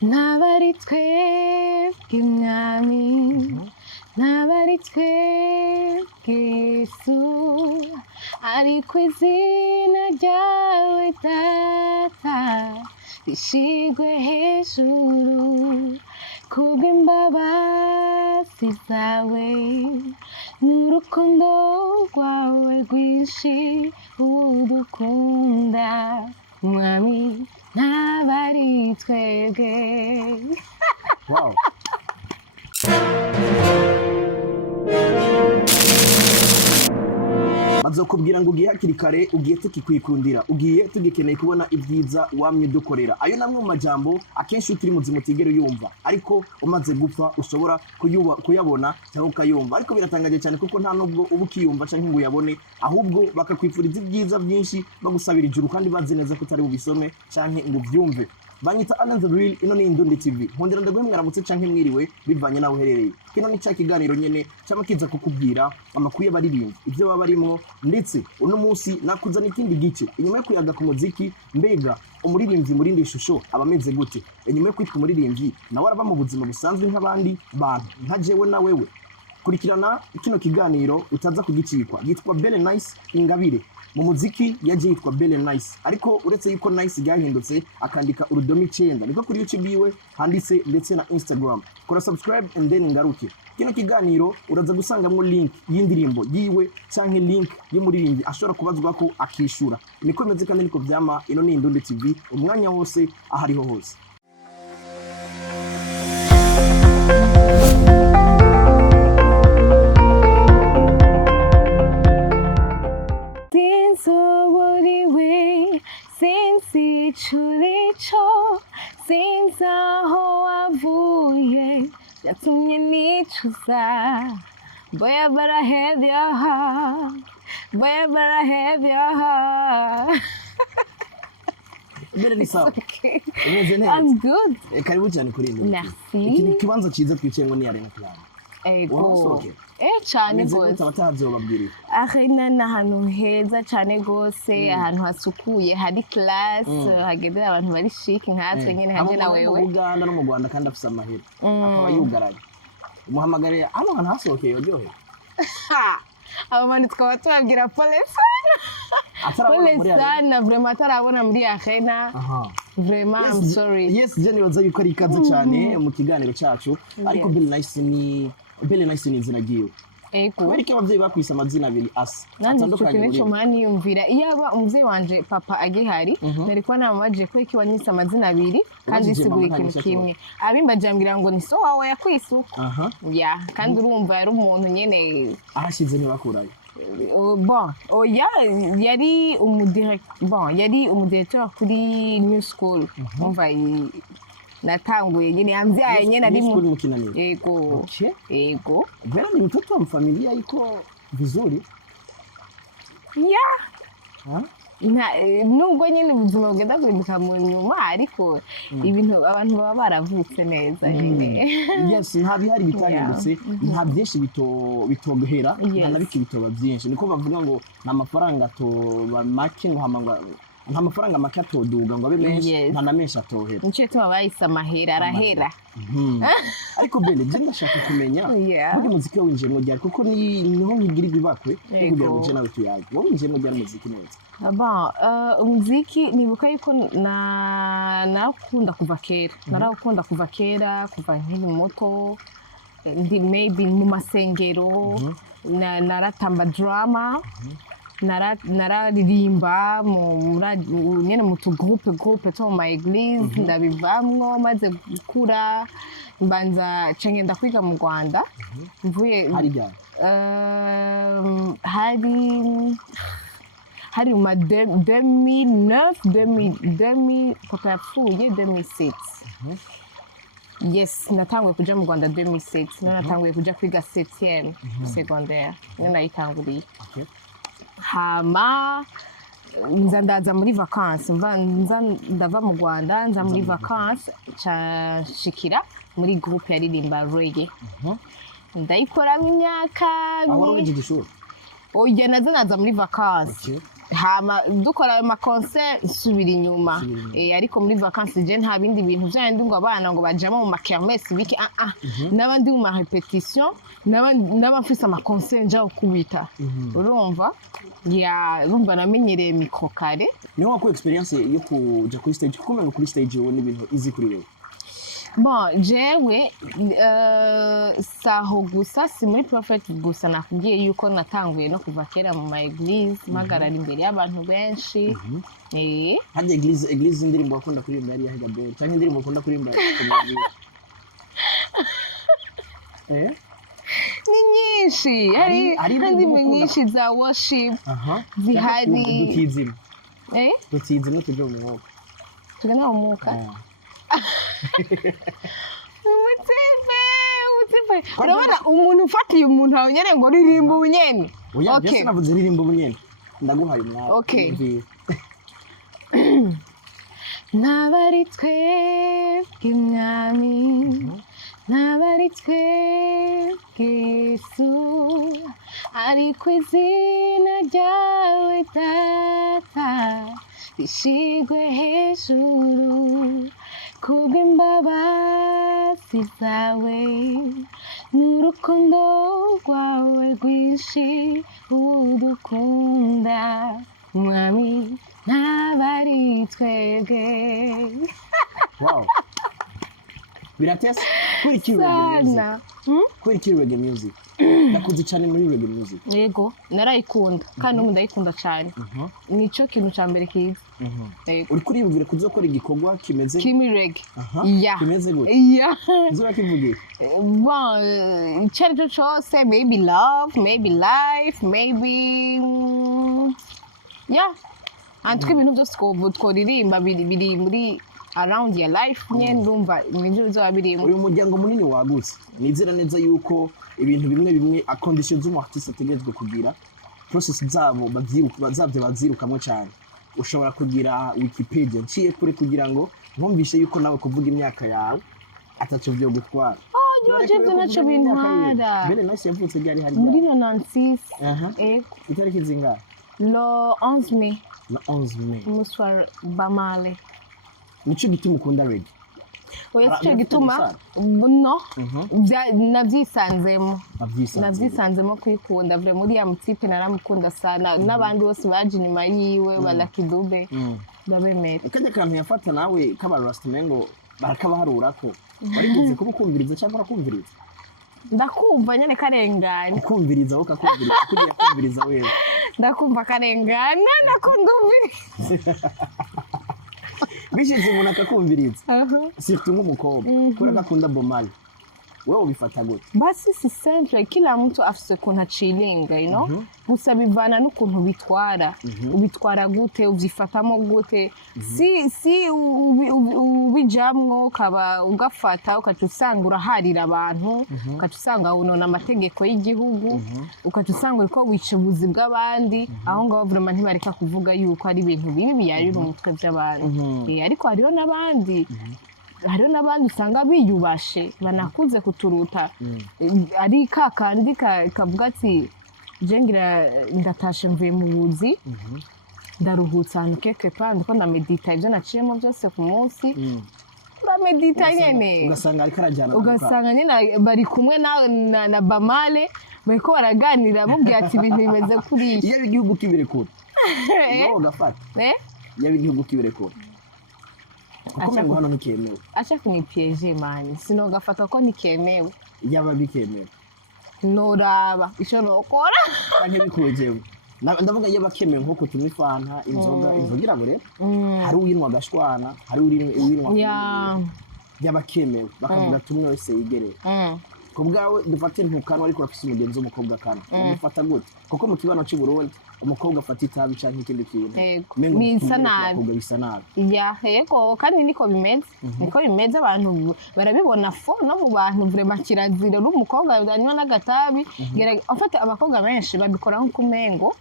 ntabari twebwe mwami ntabari twebwe Yesu ariko izina ryawe data rishigwe hejuru kubw'imbabazi zawe n'urukundo rwawe rwinshi udukunda mwami ntabari twebwe. Wow. Bazokubwira ngo ugiye hakiri kare ugiye tukikwikundira ugiye tugikeneye kubona ibyiza wamye dukorera. Ayo namwe mu majambo akenshi utiri muzima utigera yumva ariko umaze gupfa ushobora kuyabona cyangwa ukayumva, ariko biratangaje cyane kuko nta nubwo uba ukiyumva cyangwa ngo uyabone, ahubwo bakakwifuriza ibyiza byinshi bagusabira ijuru kandi bazi neza ko utari bubisome cyangwa ngo ubyumve. Banyita Alanze Real, ino ni Indundi TV. Nkundira ndaguhe mwaramutse canke mwiriwe bivanye naho uherereye. Kino ni cya kiganiro nyene cyama kiza kukubwira amakuru y'abaririmba ibyo baba barimwo, ndetse uno munsi nakuzana ikindi gice inyuma yo kuyaga ku muziki. Mbega umuririmbyi murindi shusho abameze gute? Inyuma yo kwitwa umuririmbyi nawe araba mu buzima busanzwe nk'abandi bantu nka jewe na wewe. Kurikirana kino kiganiro utaza kugicikwa. Yitwa Belle Nice Ingabire. Mu muziki yaje yitwa Belle Nice, ariko uretse yuko Nice ryahindutse akandika urudomi 9 niko kuri YouTube yiwe handitse ndetse na Instagram. Kora subscribe and then ngaruke. Kino kiganiro uraza gusangamwo link y'indirimbo yiwe canke link y'umuririmbyi ashobora kubazwa ko akishura. Niko imeze kandi niko vyama. Ino ni Indundi TV, umwanya wose ahariho hose. Churicho sinza ho avuye yatumye nicuza boya bara have your heart boya bara have your heart. Belle Nice. Okay. I'm good. Karibu cyane kuri Indundi. Merci. Iki kibanza cyiza twicaye ngo ni Arena Club. Ego. Cyane gose. Abatazobabwira. Arena n'ahantu heza cyane gose, ahantu hasukuye, hari class, hagendera abantu bari chic nkatwe nyene hanje na wewe. Mu Uganda no mu Rwanda kandi afise amahera. Akaba yugaraye. Umuhamagare hano hano hasohokeye yojohe. Abo bantu twaba tubabwira pole sana. Pole sana, vraiment atarabona muri Arena. Vraiment I'm sorry. Yes, Jenny waza yuko ari ikaze cyane mu kiganiro cyacu, ariko Belle Nice ni izina giwe. Ego. Wereke abavyeyi bakwise amazina abiri asa. Atandukanye cyo mani yumvira iyaba umuvyeyi wanje papa agihari nariko namaje ko iki wanyise amazina abiri kandi siguye ikintu kimwe. Abimba jambira ngo ni so wawe yakwisuka. Ya, kandi urumva yari umuntu nyene arashize ni bakurayo. Bon, oya yari umudirecteur kuri New School. Umva natanguye nyine yambyaye nyine ari mu Ego. Ego. Vera ni mtoto wa familia iko vizuri. Yeah. Nubwo nyine ubuzima bugenda guhinduka mu nyuma ariko ibintu abantu baba baravutse neza nyine. Yes, nta bihari bitahindutse, nta byinshi bitogohera, nta nabiki bitoba byinshi. Niko bavuga ngo nta mafaranga to make ngo hamangwa nta mafaranga make atoduga ngo abe menshi, nta na menshi atohera. Nicyo tuba bayise amahera arahera. Ariko Belle je ndashaka kumenya muri muziki winjiye mu ryari kuko niho nkigira ibibakwe kugira ngo je nawe tuyaje. Wowe winjiye mu ryari muziki neza? Umuziki nibuka yuko narakunda kuva kera. Narakunda kuva kera, kuva nkiri muto. Ndi maybe mu masengero, naratamba drama. Nararirimba nyene mu groupe to my église ndabivamwo maze gukura mbanza cengenda kwiga mu Rwanda mvuye hari mu 2009 2000 papa yapfuye 2006. Yes, natanguye kuja mu Rwanda 2006. Natanguye kuja kwiga 7e secondaire nayitanguriye. Hama nza ndaza muri vacances ndava mu Rwanda nza muri vacances shikira muri groupe yaririmba reggae. Ndayikora imyaka aho wigishura oya naza muri vacances hama dukora ayo makonser nsubira inyuma ariko muri vacances je nta bindi bintu byandi ngo abana ngo bajamo mu makermesse biki n'abandi mu repetition n'abafise amakonser nja ukubita urumva urumva namenyereye mikro kare niho wako experience yo kuja kuri stage kuko kuri stage wowe n'ibintu izi kuri wewe. Bon, jewe saho gusa si muri prophet gusa nakubwiye yuko natanguye no kuva kera mu ma eglise magarara imbere y'abantu benshi. Hadi eglise indirimbo bakunda kuririmba yari yahiga Belle cyangwa indirimbo bakunda kuririmba ni nyinshi hari nyinshi za worship zihari dutizime tujye mu mwuka tugana mu mwuka umutsipe urabona umuntu ufatiye umuntu aho nyene ngo ririmba ubunyene okay navuze ririmba ubunyene ndaguhaye umwanya okay nabari twebwe mwami nabari twebwe Yesu ariko izina ryawe data rishigwe hejuru kubw'imbabazi zawe n'urukundo rwawe rwinshi udukunda mwami nabari twebwe. Wow, biratese kurikira reggae music nakunze cyane muri reggae music. Yego narayikunda kandi ubu ndayikunda cyane nico kintu cya mbere kiza. Uri kuriyumvira kuzokora igikorwa kimeze kimi reggae kimeze gute nzoba kivugisha icyo cyose maybe love maybe life maybe antwe ibintu byose tworirimba biri muri around your life nye ndumva ibintu bizoba birimo. Uyu muryango munini wagutse nizera neza yuko ibintu bimwe conditions z'umu-artiste ategerezwa kugira process zabo bazirukamo cyane. Ushobora kugira Wikipedia nciye kure kugira ngo nkumvishe yuko nawe kuvuga imyaka yawe ataco byo gutwara. Joje naco bintwara. Belle Nice yavutse ryari hari muri 96 itariki zingahe? Le 11 mai. Le 11 mai. Umuswara bamale. Nico gituma ukunda reggae? Oya cyo gituma no navyisanzemo kwikunda vre muri ya mutipe naramukunda sana n'abandi bose baje inyuma yiwe balakidube babemera. Ukajya kantu yafata nawe kaba rastamengo barakabaharura ko barigeze kubukumviriza cyangwa rakumviriza? Ndakumva nyene karengana. Kumviriza ukakumviriza kugiye kumviriza wewe. Ndakumva karengana nakundumviriza. Bishize umuntu akakumviriza surtout nk'umukobwa kuri agakunda bomali wewe ubifata gute? Basi si simple kila mtu afise kuntu chillinga gusa bivana n'ukuntu bitwara ubitwara gute ubyifatamo gute si ubijamwo kaba ugafata ukatusanga uraharira abantu ukatusanga unona amategeko y'igihugu ukatusanga uriko wicubuzi bw'abandi aho ngaho vraiment ntibareka kuvuga yuko ari ibintu bibi biyarira umutwe by'abantu ariko hariho n'abandi usanga biyubashe banakuze kuturuta ari kakandi kavuga ati jengira ndatashe mvuye mu buzi ndaruhutse ahantu quelque part ndiko ndamedita ibyo naciyemo byose ku munsi uramedita nyene ugasanga nyine bari kumwe na bamale bariko baraganira mubwira ati ibintu bimeze kuri iyo igihugu kibirekura ngo gafata iyo igihugu kibirekura kuko ngo hano nikemewe acha kunipiege mani sinogafata ko nikemewe yaba bikemewe noraba ico nokora kandi bikujewe ndavuga iyo bakemewe nko kutumwa ifanta inzoga rero hari uyinwa gashwana hari uyinwa yabakemewe bakavuga tumwe wese yigerera ko bwawe dufate ntukano ariko afise umugenzi w'umukobwa kana umufata gute kuko mu kibano cy'u Burundi umukobwa afata itabi canke ikindi kintu bisa nabi yego kandi niko bimeze abantu barabibona fo no mu bantu vraiment kirazira n'umukobwa anywa n'agatabi afata abakobwa benshi babikora nk'ukumengo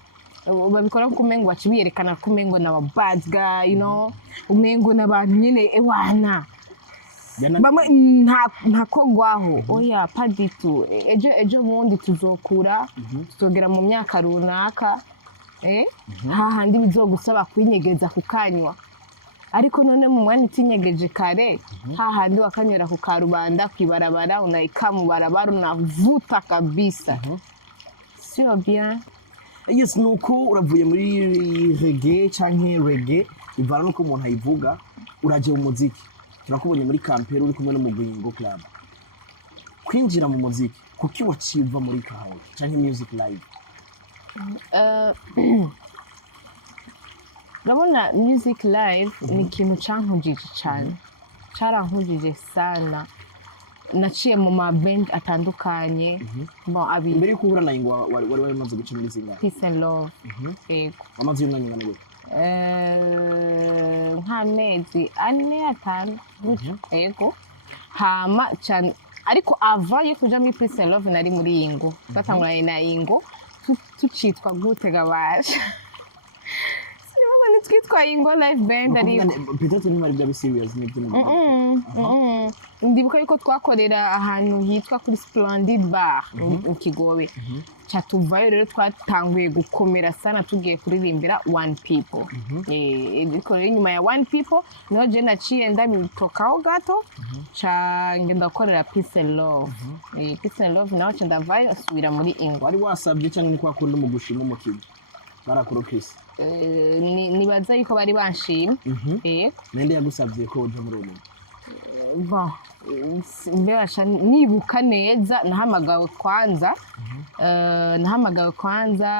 bacibiyerekana kumengo na bad guy umengo n'abantu nyine ewana bamwe ntakogwaho oya paditu ejo bundi tuzokura tuzogera mu myaka runaka hahandi bizogusaba kwinyegeza kukanywa ariko none mu mwanya utinyegeje kare hahandi wakanyura ku karubanda kwibarabara unaika mu barabara unavuta kabisa sio bien. Yes, nuko uravuye muri reggae canke reggae ivana nuko umuntu ayivuga uraje mu muziki turakubonye muri campere uri kumwe no mu Bingo Club kwinjira mu muziki kuki waciva muri Karaoke canke music live? Urabona music live ni ikintu cankujije cyane carankujije sana naciye mu ma band atandukanye bon abi mbere yo kuhura na Ingwa wari maze guca muri zinga Peace and Love yego wamaze umwanya ngana gute nk'amezi 4-5 gutyo yego hama cyane ariko ava yo kuja muri Peace and Love nari muri Ingo twatanguranye na Ingo tucitwa gute gabaje twitwa Ingo live band ariko peut-être ni mari bya serious ni byo ndibuka yuko twakorera ahantu hitwa kuri Splendid Bar mu Kigobe cyatuvayo rero twatanguye gukomera sana tugiye kuririmbira One People ariko rero nyuma ya One People niho je naciye ndabitokaho gato ca ngenda gukorera Peace and Love Peace and Love naho cyo ndavayo asubira muri Ingo. Wari wasabye cyangwa ni kwa kundi mu gushima mu kigo barakurokisa nibaza yuko bari banshima nende yagusabye ko uja muri uwo bon mbasha nibuka neza nahamagawe kwanza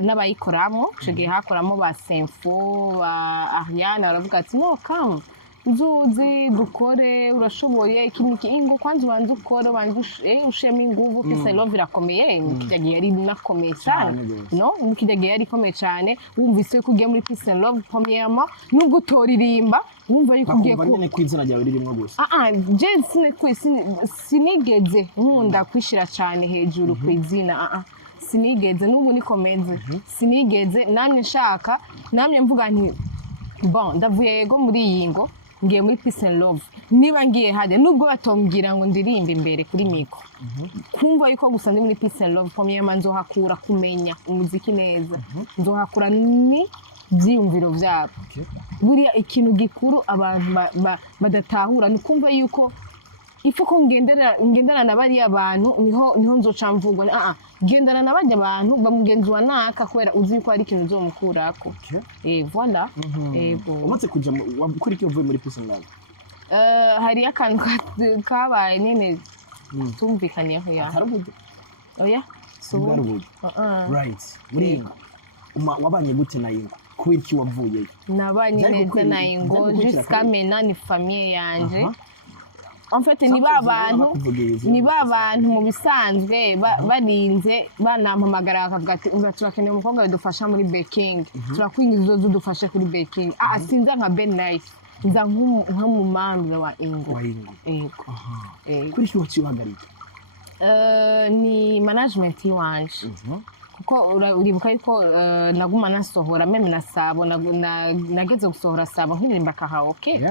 n'abayikoramo cege hakoramo ba Senfo ba Ariane baravuga ati no come uzoze dukore urashoboye iki Ingo kwanza ubanze ukore ushema inguvu Peace and Love irakomeye nikijyagiye ari nakomeye cyane no nikijyagiye ari komeye cyane wumvise ko ugiye muri Peace and Love premièrement nubwo utoririmba wumva yuko ugiye ko banyene kwizina ryawe ririmo gusa sinigeze nkunda kwishira cyane hejuru kwizina sinigeze nubu nikomeze sinigeze namye nshaka namye mvuga nti bon ndavuye yego muri Ingo ngiye muri Peace and Love niba ngiye hade nubwo batombwira ngo ndirimbe imbere kuri miko kumva yuko gusa ndi muri Peace and Love premièrement nzohakura kumenya umuziki neza nzohakura ni byiyumviro byabo buriya ikintu gikuru abantu badatahura ni kumva yuko ifu ko ngendana na bari abantu niho nzoca mvugo gendana na bajya abantu bamugenzwa naka kwera uzi ko ari ikintu uzomukurako voilà umaze kuja kuri cyo uvuye muri Peace and Love hari akantu kabaye nyene tumvikanyeho ya oya so right muri Ingo wabanye gute na Ingo kwiki wavuye nabanye neza na Ingo jusqu'à maintenant ni famille yanje en fait ni babantu mu bisanzwe barinze banampamagara bakavuga ati turakeneye umukobwa udufasha muri baking turakwingiza udufashe kuri baking sinza nka Belle Nice nza nk'umumambwe wa Ingo kuri cyo wacihagarika ni management wanje kuko uribuka yuko naguma nasohora meme nasabo nageze gusohora sabo nkiririmba Karaoke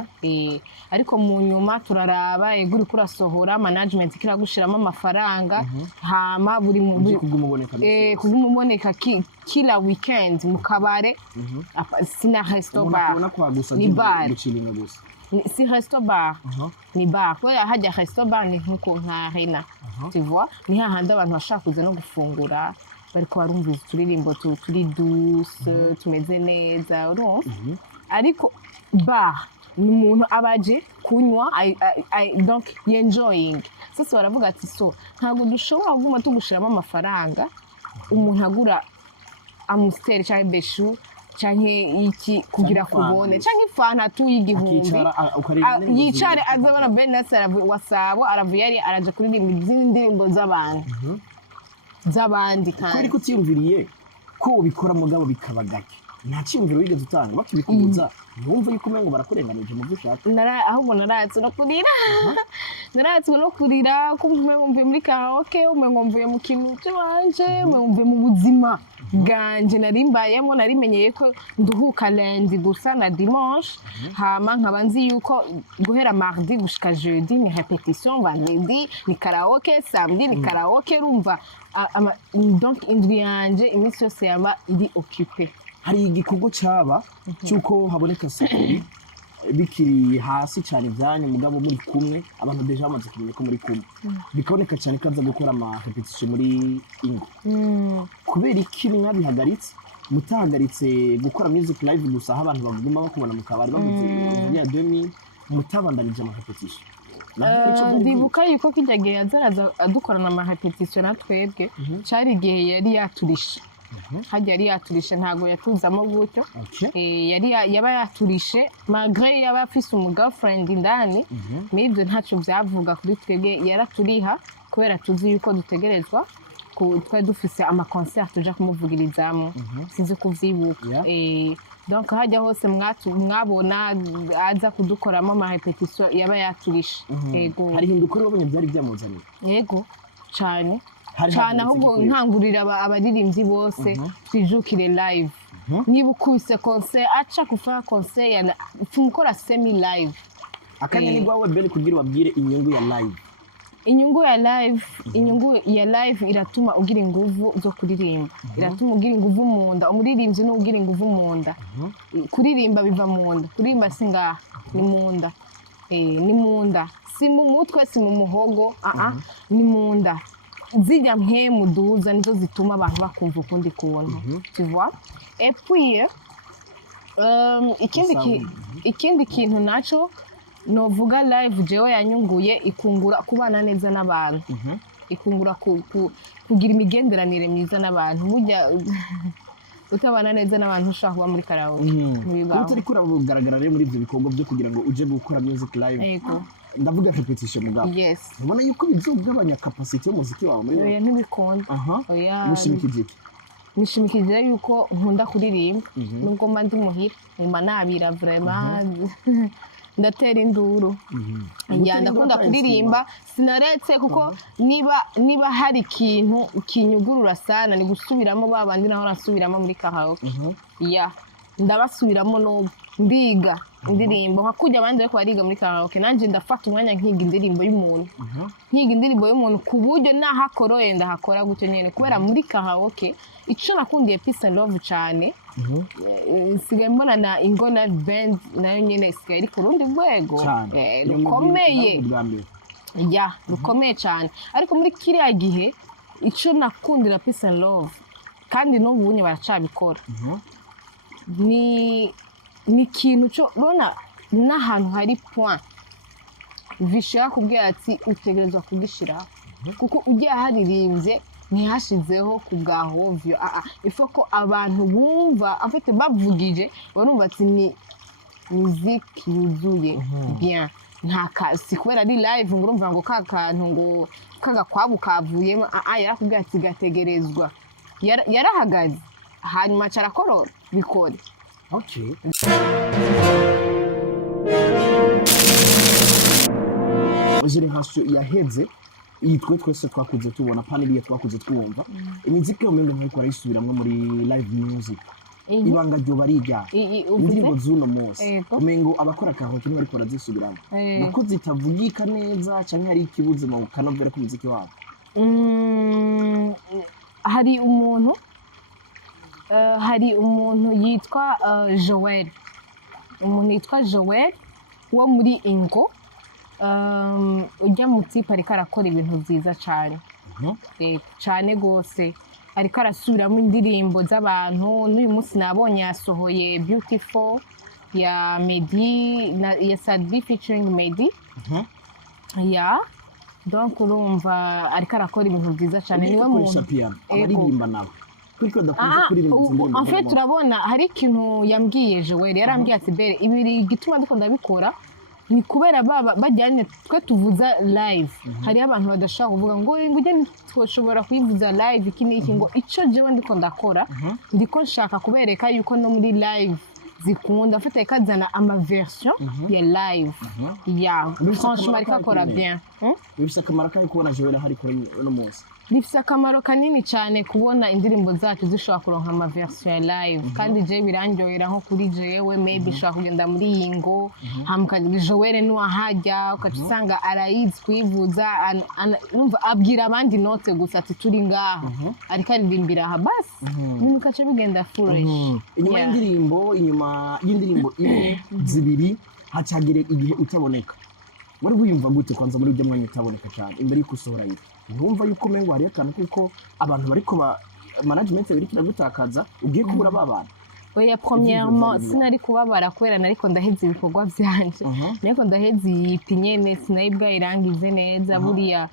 ariko mu nyuma turaraba eguri kurasohora management kiragushiramo amafaranga hama buri kugumuboneka kila weekend mu kabare sina resto bar ni bar si resto bar ni bar kwera hajya resto bar ni nkuko nka arena tu vois ni hahandi abantu bashaka kuza no gufungura bariko barumva turirimbo turi douce tumeze neza urumva ariko bar ni umuntu abaje kunywa donc enjoying sasa baravuga ati so ntago dushobora kuguma tugushiramo amafaranga umuntu agura amusteri cyangwa beshu canke iki kugira kubone canke fana tu y'igihumbi yicare azabona Belle Nice wasabo aravuye ari araje kuririmba izindi ndirimbo z'abandi kandi ariko utiyumviriye ko ubikora mugabo bikaba gake nta cyumviro wigeze utanga bakibikubuza numva yuko umengo barakurenganije mu byushaka ahubwo naratse no kurira ko umwe wumve muri Karaoke umwe ngomvuye mu kintu cyanje umwe wumve mu buzima bwanje nari mbayemo, narimenyeye ko nduhuka lundi gusa na dimanche, hama nkaba nzi yuko guhera mardi gushika jeudi ni repetition, vendredi ni karaoke, samedi ni karaoke, urumva donc indwi yanje iminsi yose yaba iri occupé. Hari igikorwa cyaba cyuko haboneka sekuri bikiri hasi cyane byanyu mugabo muri kumwe, abantu deja bamaze kumenya ko muri kumwe, bikaboneka cyane kaza gukora ama repetition muri ingo. Kubera iki mwabihagaritse, mutahagaritse gukora music live gusa aho abantu baguma bakubona mu kabari bavuze ya 2000 mutabandanije ama repetition? Ndibuka yuko kijya gihe yazaraza adukorana ama repetition na twebwe, cyari igihe yari yaturishe. Hajya yari yaturishe, ntago yatuzamo gutyo. Yaba yaturishe malgré yaba afise umugirlfriend indani, mibyo ntacyo byavuga kuri twebwe, yaraturiha kubera tuzi yuko dutegerezwa twari dufise ama concert tuja kumuvugirizamo, sinzi kuvyibuka. Donc hajya hose mwabona aza kudukoramo ama repetition yaba yaturishe. Yego, hari hindukuri wabonye byari byamuzaniye? Yego cyane cyane, ahubwo nkangurira abaririmbyi bose twijukire live. Niba ukubise concert, acha kufanya concert tumukora semi live. Akanya ni gwawe Belle kugira wabwire inyungu ya live. Inyungu ya live iratuma ugira inguvu zo kuririmba, iratuma ugira inguvu mu nda. Umuririmbyi no ugira inguvu mu nda. Kuririmba biva mu nda, kuririmba singa ni mu nda. Ni mu nda, si mu mutwe, si mu muhogo, ni mu nda. Zirya mpemu duhuza nizo zituma abantu bakumva ukundi kuntu, tu vois. Et puis ikindi kintu naco novuga live jewe yanyunguye, ikungura kubana neza n'abantu, ikungura kugira imigenderanire myiza n'abantu. Burya utabana neza n'abantu ushaka kuba muri karaoke bibaho. Utari kuragaragara rero muri ibyo bikorwa byo kugira ngo uje gukora music live. Yego, ndavuga repetition mugabo. Yes, ubona yuko bizogabanya capacity y'umuziki wawe muri oya ntibikunda. Nishimikije yuko nkunda kuririmba, nubwo mba ndi muhira mba nabira vraiment ndatera induru. Ndakunda kuririmba, sinaretse kuko niba hari ikintu kinyugurura sana ni gusubiramo babandi naho rasubiramo muri karaoke. Ndabasubiramo no mbiga indirimbo nka kujya abandi bariko bariga muri karaoke, nanje ndafata umwanya nkiga indirimbo y'umuntu. Nkiga indirimbo y'umuntu ku buryo nahakoroye ndahakora gutyo nyene, kubera muri karaoke ico nakundiye peace and love cyane. Sigaye mbona na ingona band nayo nyene isigaye iri ku rundi rwego rukomeye, rukomeye cyane. Ariko muri kiriya gihe ico nakundira peace and love, kandi n'ubunye baracabikora, ni ikintu cyo bona n'ahantu hari point vishaka kubwira ati utegerezwa kugishira, kuko ugiye haririmbye ntihashizeho ku bwahovyo. Ifo ko abantu bumva afite bavugije barumva ati ni musique yuzuye bien, si kubera ari live ngo urumva ngo kakantu ngo kagakwabu kavuyemo. Yarakubwira ati gategerezwa, yarahagaze hanyuma carakorora bikore. Generation yaheze yitwe twese twakuze tubona paneliye twakuze twumva imiziki yo mengo nko arayisubiramwe muri live music. Ibanga ryo bariga indirimbo z'uno munsi umengo abakora Karaoke niba ariko barazisubiramo, nuko zitavugika neza cyane hari ikibuze mu kanovera ku muziki wabo. Hari umuntu yitwa Joel, wo muri Ingo, ujya mu tipe ariko arakora ibintu byiza cyane cyane gose, ariko arasubiramo indirimbo z'abantu. N'uyu munsi nabonye yasohoye Beautiful ya Meddy ya Sadbi featuring Meddy. Donc urumva ariko arakora ibintu byiza cyane, niwe muntu aririmba nabo. En fait turabona hari ikintu yambwiye Joel, yarambwiye ati Belle, ibiri gituma dukunda bikora ni kubera bajyanye twe tuvuza live. Hari abantu badashaka kuvuga ngo ujye twashobora kuyivuza live iki n'iki, ngo ico jewe ndiko ndakora ndiko nshaka kubereka yuko no muri live zikunda afite kazana ama version ya live. Franchement ariko akora bien. bifise akamaro kayo kubona Joel hari kuri uno munsi. Bifise akamaro kanini cyane kubona indirimbo zacu zishobora kuronka ama version live kandi je birandyohera nko kuri jewe maybe shaka kugenda muri yingo hamka Joel nuwahajya ukacusanga arayizi kwivuza numva abwira abandi note gusa ati turi ngaha ariko aririmbira aha basi mukaca bigenda fresh. Inyuma y'indirimbo imwe zibiri hacagire igihe utaboneka. Wari wiyumva gute kwanza muri ujya mwanya utaboneka cyane imbere y'uko usohora yiwe? Numva yuko mengo hari akantu kuko abantu bariko ba management biri kiragutakaza ugiye kubura babana. Oya premièrement sinari kubabara kwera nariko ndaheze ibikorwa byanje. Nariko ndaheze iyipi nyene sinayibwa irangize neza buriya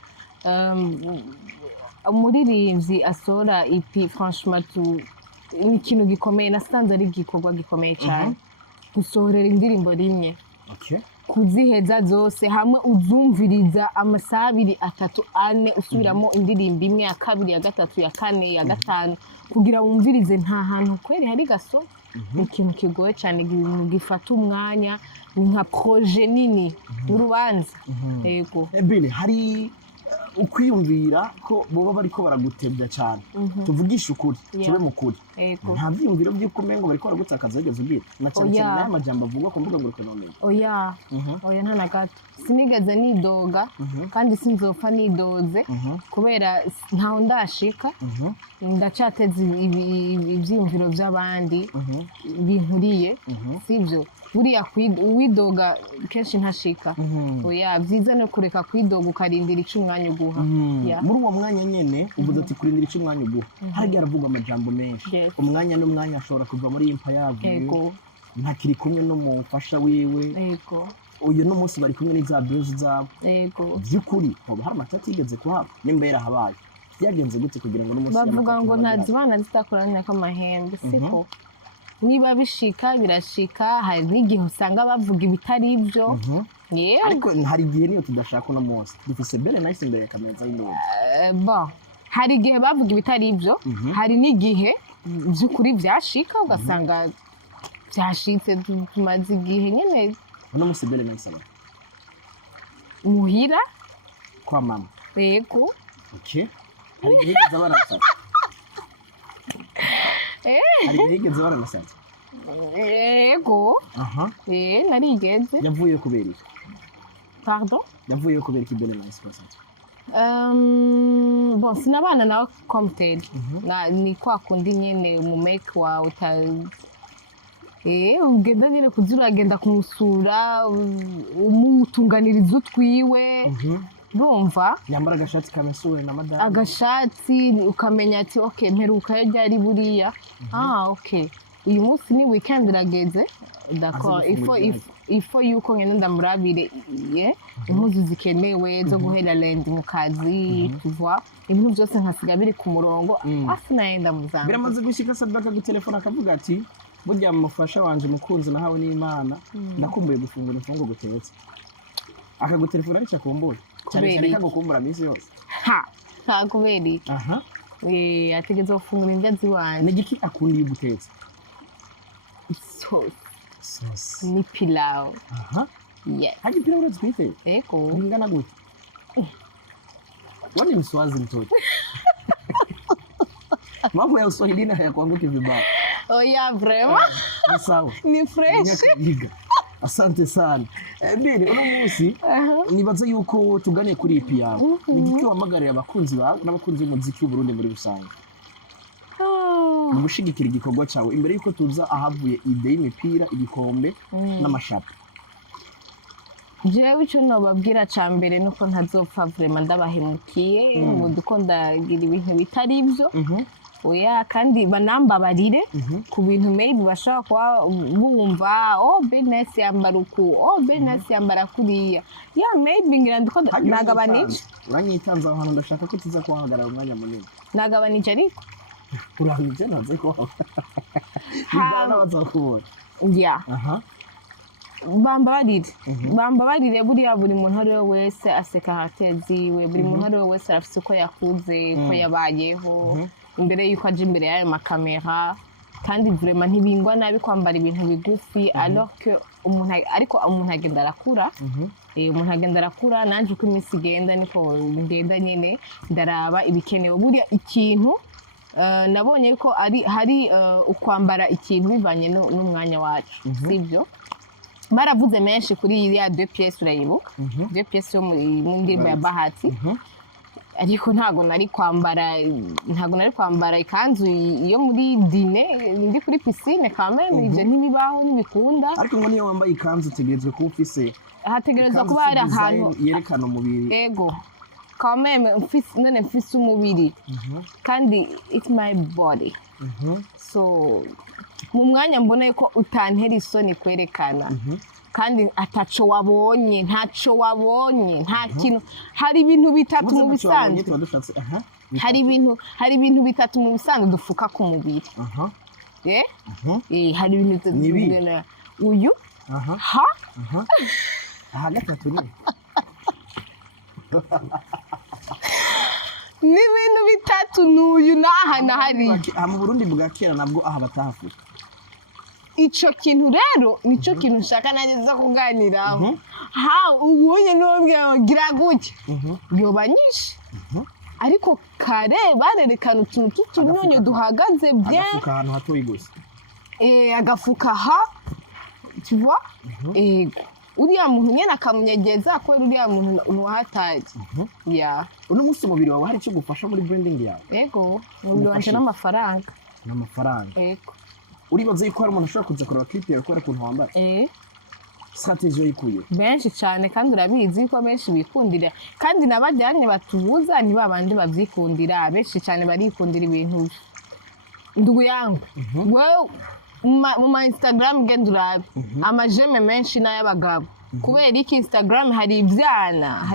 umuririmbyi asora ipi franchement ni ikintu gikomeye nasanze ari igikorwa gikomeye cyane gusohorera indirimbo rimwe. Okay. Kuziheza zose hamwe uzumviriza amasaha 2, 3, 4 usubiramo indirimbo imwe ya kabiri ya gatatu ya kane ya gatanu kugira wumvirize nta hantu kweri hari gaso. Ikintu kigoye cyane gifata umwanya ni nka projet nini urubanza. Yego Belle hari ukwiyumvira ko boba bariko baragutebya cyane tuvugisha ukuri tube mukuri nta byiyumviro by'uko mengo bariko baragutakaza yageze ubwira na cyane cyane n'aya majambo avugwa ku mbuga ngurukanabumenyi. Oya nta na gato sinigeze nidoga kandi sinzopfa nidoze kubera ntaho ndashika ndacateze ibyiyumviro by'abandi binkuriye sivyo buriya widoga kenshi ntashika. Oya byiza no kureka kwidoga ukarindira icumwanya uguha. Muri uwo mwanya nyene uvuze ati kurindira icumwanya uguha hari yaravuga amajambo menshi umwanya n'umwanya ashobora kuva muri impa yavuye ntakiri kumwe no mufasha wiwe uyu no munsi bari kumwe n'iza byozi zabo by'ukuri hoba hari amatati yigeze kuhaba n'imbera habaye byagenze gute kugira ngo n'umunsi bavuga ngo ntazibana zitakoranya kamahembe siko niba bishika birashika hari n'igihe usanga bavuga ibitari ibyo ariko hari igihe niyo tudashaka uno munsi dufise Belle Nice imbere kameza y'indoro hari igihe bavuga ibitari ibyo hari n'igihe by'ukuri byashika ugasanga byashitse tumaze igihe nyene uno munsi Belle Nice aba muhira kwa mama. Yego hari igihe zabana hari igihe zabana Yego narigeze yavuye kubera iki? Pardon? Yavuye kubera iki Belle Nice passage? Bon sinabana nawe comted ni kwa kundi nyene mu make wa ugenda nyene kuzuragenda kumusura umutunganiriza utwiwe urumva yambara agashati kamesure na madame agashati ukamenya ati okay mperuka ryari buriya okay uyu munsi ni weekend irageze d'accord ifo yuko ngene ndamurabire impuzu zikenewe zo guhera lendi mu kazi tuva ibintu byose nkasiga biri ku murongo naenda muzanga biramaze gushika Sabaka gutelefona akavuga ati burya mufasha wanje mukunzi nahawe n'Imana ndakumbuye gufungura imfungo gutetse akagutelefona ari cyakumbuye cyane cyane kagukumbura misi yose nta kuberi ategeze gufungura indya ziwanje ni giki akundi gutetse ni pilau. Yes. Haji pilau ndo twite? Eko. Ngana gute? Wani mswazi mtoto. Mambo ya Uswahili na ya kwangu vibaya. Oya vraiment. Ni sawa. Ni fresh. Asante sana. Belle uno munsi nibaza yuko tugane kuri ipi yawe. Ni giki wamagarira abakunzi bawe n'abakunzi b'umuziki w'u Burundi muri rusange? Mugushigikira igikorwa cyawe imbere yuko tuza ahavuye ide y'imipira igikombe n'amashapo. Jewe ico nobabwira ca mbere nuko ntazopfa vraiment ndabahemukiye mu dukondagira ibintu bitari ibyo. Oya kandi banambabarire ku bintu maybe bashaka kwa bumva Belle Nice yambara uku Belle Nice yambara kuriya maybe ngira ndiko nagabanije uranyitanza ahantu ndashaka ko tuza kuhagarara umwanya munini nagabanije ariko uranije naze ko bibana bazakubona bambabarire buriya buri muntu ari we wese aseka hateziwe buri muntu ari we wese afite uko yakuze ko yabayeho imbere yuko aje imbere y'ayo makamera kandi vraiment ntibingwa nabi kwambara ibintu bigufi alors que umuntu agenda arakura umuntu agenda arakura nanje uko iminsi igenda niko ngenda nyene ndaraba ibikenewe buriya ikintu nabonye ko hari ukwambara ikintu bivanye n'umwanya wacu sibyo baravuze menshi kuri iriya 2 pièces urayibuka 2 pièces yo mu ndirimbo ya Bahati ariko ntago nari kwambara ikanzu yo muri dine ndi kuri piscine kameme ivyo ntibibaho ntibikunda ariko ngo niyo wambaye ikanzu utegerezwe kuba ufise hategerezwa kuba hari ahantu yerekana umubiri ego kameme mfise umubiri kandi it's my body so mu mwanya mbona ko utantera isoni kwerekana kandi ntacyo wabonye nta kintu hari ibintu bitatu mu bisanzwe hari ibintu bitatu mu bisanzwe dufuka ku mubiri hari ibintu bitatu uyu gatatu n'ibintu bitatu n'uyu n'aha na hariya mu Burundi bwa kera nabwo aha batahafuka ico kintu rero nico kintu nshaka nageza kuganiraho ubunye n'ubwira gira gutya yoba nyinshi ariko kare barerekana utuntu tw'utunyonyo duhagaze bien agafuka ahantu hatoyi gusa agafuka tu vois uriya muntu nyene akamunyegeza ko uriya muntu wahataje uno munsi umubiri wawe hari icyo gufasha muri branding yawe yego umubiri wanje n'amafaranga yego uribaza yuko hari umuntu ashobora kuza kureba clip yawe kubera ukuntu wambaye strategy yikuye benshi cyane kandi urabizi ko benshi bikundira kandi nabajyanye batubuza ni babandi bavyikundira benshi cyane barikundira ibintu ndugu yangu wewe mu Instagram genda urabe amajeme menshi n'ay'abagabo kubera iki Instagram hari ibyana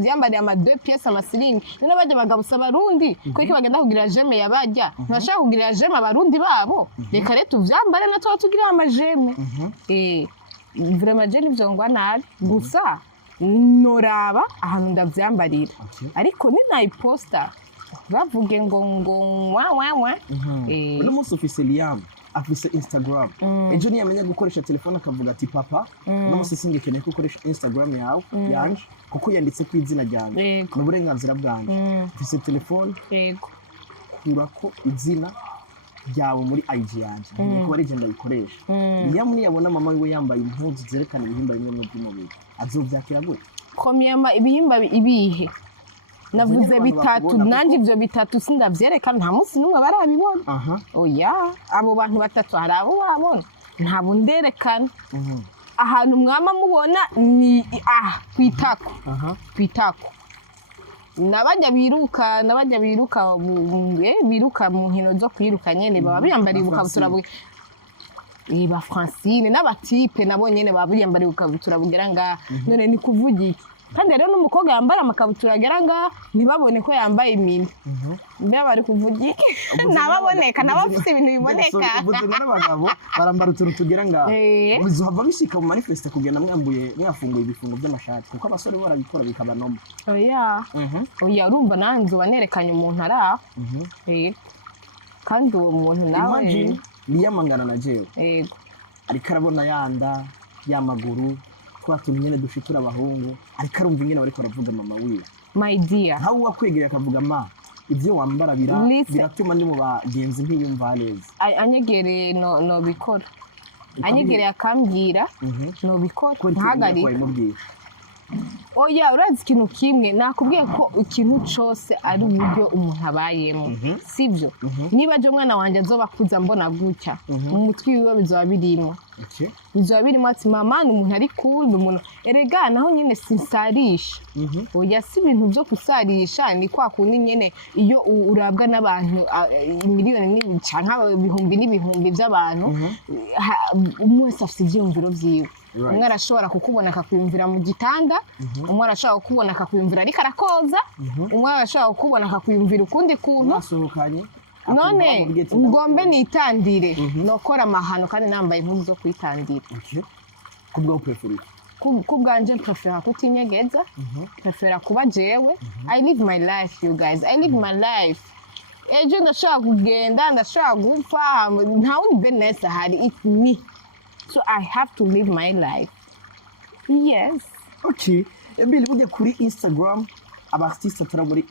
byambariye ama 2 pièces amasiringi none bajya bagabusaba abarundi ko iki bagenda kugira jeme yabajya ntashaka kugira jeme abarundi babo reka rero tuvyambare na twa tugira amajeme vraiment je nivyo nabi gusa noraba ahantu ndavyambarira ariko ni nayiposta bavuge ngo uno munsi ufise Liam afise Instagram ejo niyamenya gukoresha telefone akavuga ati papa no munsi singikeneye ko ukoresha Instagram yawe yanje kuko yanditse ku izina ryanje mu burenganzira bwanje afise telefone kurako izina ryawe muri IG yanje niko ari genda bikoresha Liam niyabona mama wiwe yambaye impuzu zerekana ibihimba bimwe by'umubiri azovyakira gute komyama ibihimba ibihe navuze bitatu nanje ivyo bitatu sindavyerekana nta munsi numwe barabibona oya abo bantu batatu hari abo babona nta bunderekana ahantu mwama mubona ni kwitako nabajya biruka mu nkino zo kwiruka nyene baba biyambariye ubukabutura ba Francine n'abatipe nabo nyene baba biyambariye ubukabutura bugera nga none ni kuvugiki kandi rero n'umukobwa yambara amakabutura agera ngaha ntibabone ko yambaye imini mbe bari kuvugiki nababoneka nabafite ibintu biboneka uvuze n'abagabo barambara utuntu tugera ngaha bizohava bishika mu manifeste kugenda mwafunguye ibifungo by'amashati kuko abasore barabikora bikaba noma oya urumva nanze banerekanye umuntu ari aho kandi uwo muntu nawe niyamangana na jewe ariko arabona yanda y'amaguru twatumye nyene dushitura abahungu ariko arumva nyene bariko baravuga mama wiwe my dear hawo wakwegereye akavuga ma ibyo wambara biratuma ndi mu bagenzi ntiyumva neza anyegereye no bikora anyegereye akambwira no bikora ntagari oya urazi ikintu kimwe nakubwiye ko ikintu cyose ari uburyo umuntu abayemo sivyo niba je mwana wanje azobakuza mbona gutya mu mutwi wiwe bizoba birimo bizoba birimo ati mama ni umuntu ari cool umuntu erega naho nyene sinsarisha oya si ibintu byo kusarisha ni kwa kundi nyene iyo urabwa n'abantu miliyoni canka ibihumbi n'ibihumbi by'abantu umwe wese afite ivyumviro vyiwe umwe arashobora kukubona akakwiyumvira mu gitanda umwe arashobora kukubona akakwiyumvira ariko arakoza umwe arashobora kukubona akakwiyumvira ukundi kuntu none ngombe nitandire nokora amahano kandi nambaye impuzu zo kwitandira kubwa upreferi kubwanje prefera kutinyegeza prefera kuba jewe I live my life you guys I live my life ejo ndashobora kugenda ndashobora gupfa nta wundi Belle Nice ahari it's me so I have to live my life yes okay Belle ujye kuri Instagram abartiste atara muri